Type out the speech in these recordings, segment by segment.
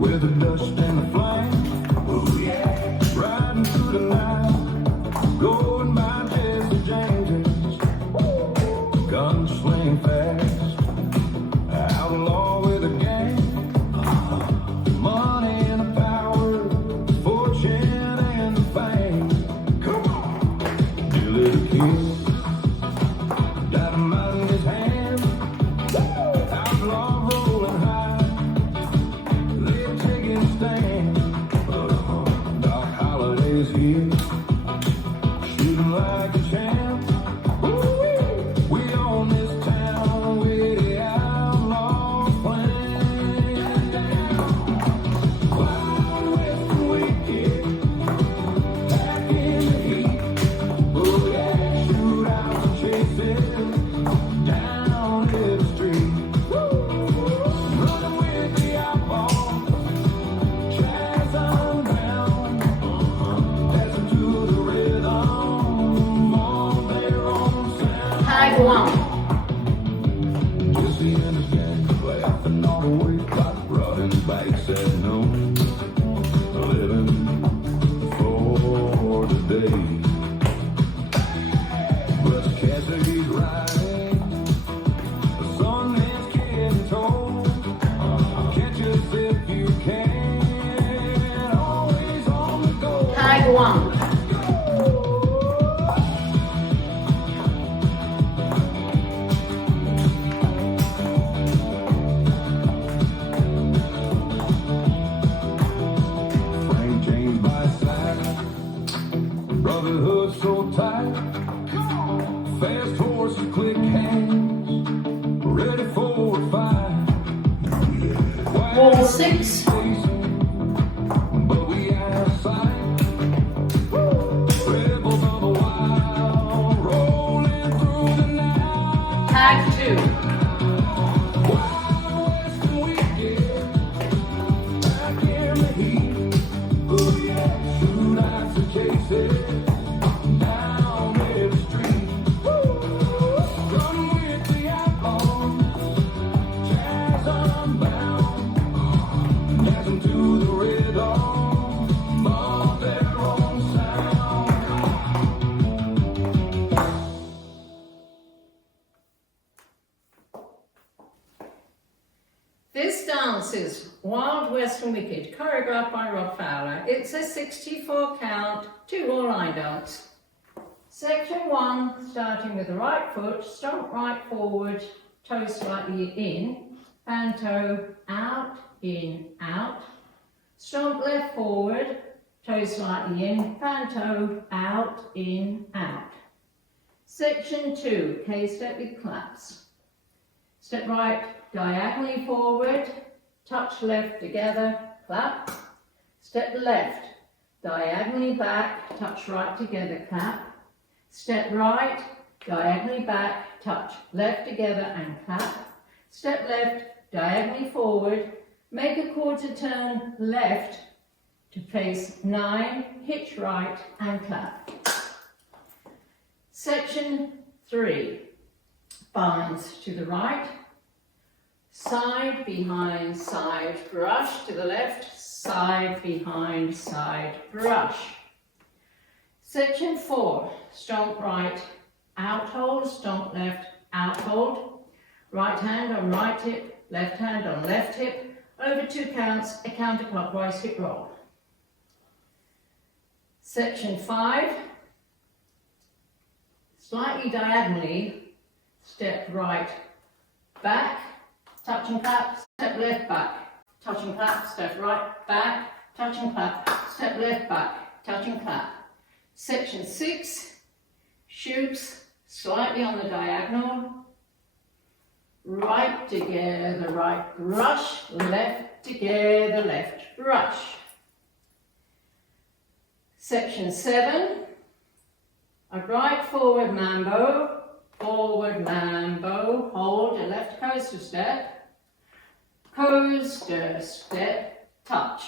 with the dust and the flame. Oh yeah, riding through the night, going by Jesse James's, gunsling fast, outlaw with a gang, money and the power, fortune and the fame. Come on, dear little kid, dynamite in his hand, outlaw rolling high. Doc Holliday's here, shooting like a champ. Ooh, we own this town with the outlaws playing. Wild West and wicked, back in the heat. Oh yeah, shoot out and chase it down the street. Running with the outlaws. Jesse and his gang laughing all the way, like rotting bikes at noon, living for today. But Cassidy's riding, the sun is getting told. Catch us if you can, always on the go. Tag 1. Brotherhood so tight, fast horses, quick hands, ready for a fight. Wall 6. But we out of sight. Rebels on the wild, rolling through the night. Tag 2. Wild West and wicked, back in the heat. Oh yeah, shoot out to chase it. This dance is Wild West and Wicked, choreographed by Rob Fowler. It's a 64 count, 2-wall line dance. Section 1, starting with the right foot, stomp right forward, toe slightly in, fan toe out, in, out. Stomp left forward, toe slightly in, fan toe out, in, out. Section 2, K-step with claps. Step right diagonally forward, touch left together, clap. Step left diagonally back, touch right together, clap. Step right diagonally back, touch left together and clap. Step left diagonally forward, make a quarter turn left to face 9, hitch right and clap. Section 3, binds to the right, side behind side brush to the left, side behind side brush. Section 4, stomp right, out hold, stomp left, out hold. Right hand on right hip, left hand on left hip, over 2 counts, a counterclockwise hip roll. Section 5, slightly diagonally, step right back, touch and clap, step left back, touch and clap, step right back, touch and clap, step left back, touch and clap. Section 6, shoots slightly on the diagonal, right together, right brush, left together, left brush. Section 7, a right forward mambo, hold a left coaster step, touch.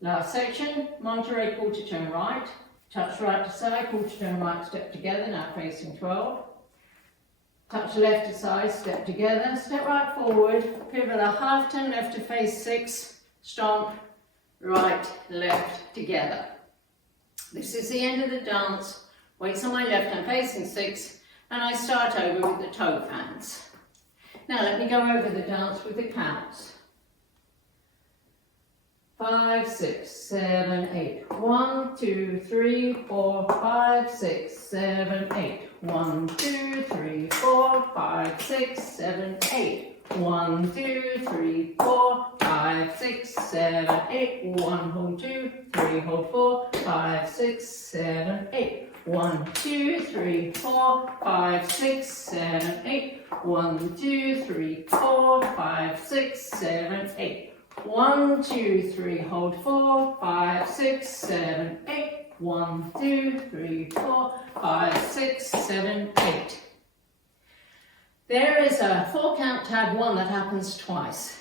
Last section, Monterey quarter turn right, touch right to side, quarter turn right, step together, now facing 12. Touch left to side, step together, step right forward, pivot a half turn left to face 6, stomp, right, left, together. This is the end of the dance. Weights on my left hand facing 6, and I start over with the toe fans. Now let me go over the dance with the counts. 5, 6, 7, 8. 1, 2, 3, 4, 5, 6, 7, 8. 1, 2, 3, 4, 5, 6, 7, 8. 1, 2, 3, 4, 5, 6, 7, 8. 1, hold 2, 3, hold 4, 5, 6, 7, 8. 1, 2, 3, 4, 5, 6, 7, 8. 1, 2, 3, 4, 5, 6, 7, 8. 1, 2, 3, hold 4, 5, 6, 7, 8. 1, 2, 3, 4, 5, 6, 7, 8. There is a 4 count tag 1 that happens twice.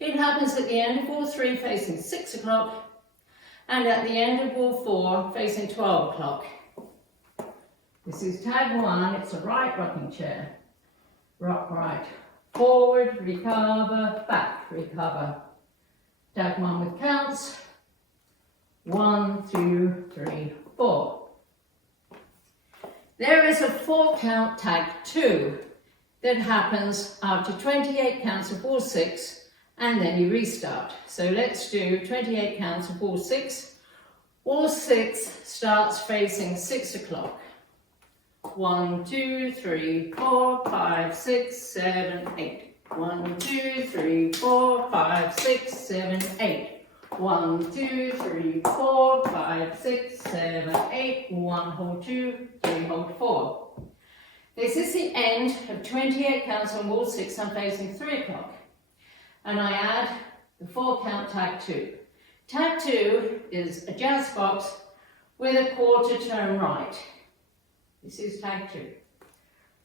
It happens at the end of wall 3 facing 6 o'clock and at the end of wall 4 facing 12 o'clock. This is tag 1, it's a right rocking chair. Rock right, forward, recover, back, recover. Tag 1 with counts. 1, 2, 3, 4. There is a 4 count tag 2 that happens after 28 counts of wall 6 and then you restart. So let's do 28 counts of wall 6. Wall 6 starts facing 6 o'clock. 1, 2, 3, 4, 5, 6, 7, 8. 1, 2, 3, 4, 5, 6, 7, 8. 1, 2, 3, 4, 5, 6, 7, 8. 1, hold 2, 3, hold 4. This is the end of 28 counts on wall 6. I'm facing 3 o'clock. And I add the 4 count tag 2. Tag 2 is a jazz box with a quarter turn right. This is tag 2.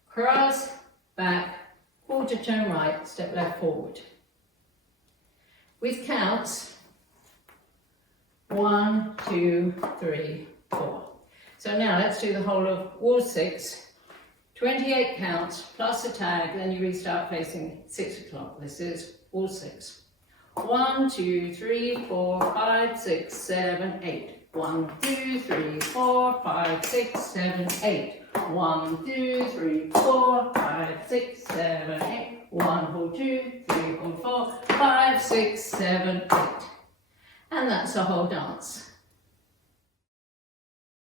Cross, back, quarter turn right, step left forward. With counts, 1, 2, 3, 4. So now let's do the whole of wall 6. 28 counts plus a tag, then you restart facing 6 o'clock. This is wall 6. 1, 2, 3, 4, 5, 6, 7, 8. 1, 2, 3, 4, 5, 6, 7, 8. 1, 2, 3, 4, 5, 6, 7, 8. 1, hold 2, 3, hold 4, 5, 6, 7, 8. And that's the whole dance.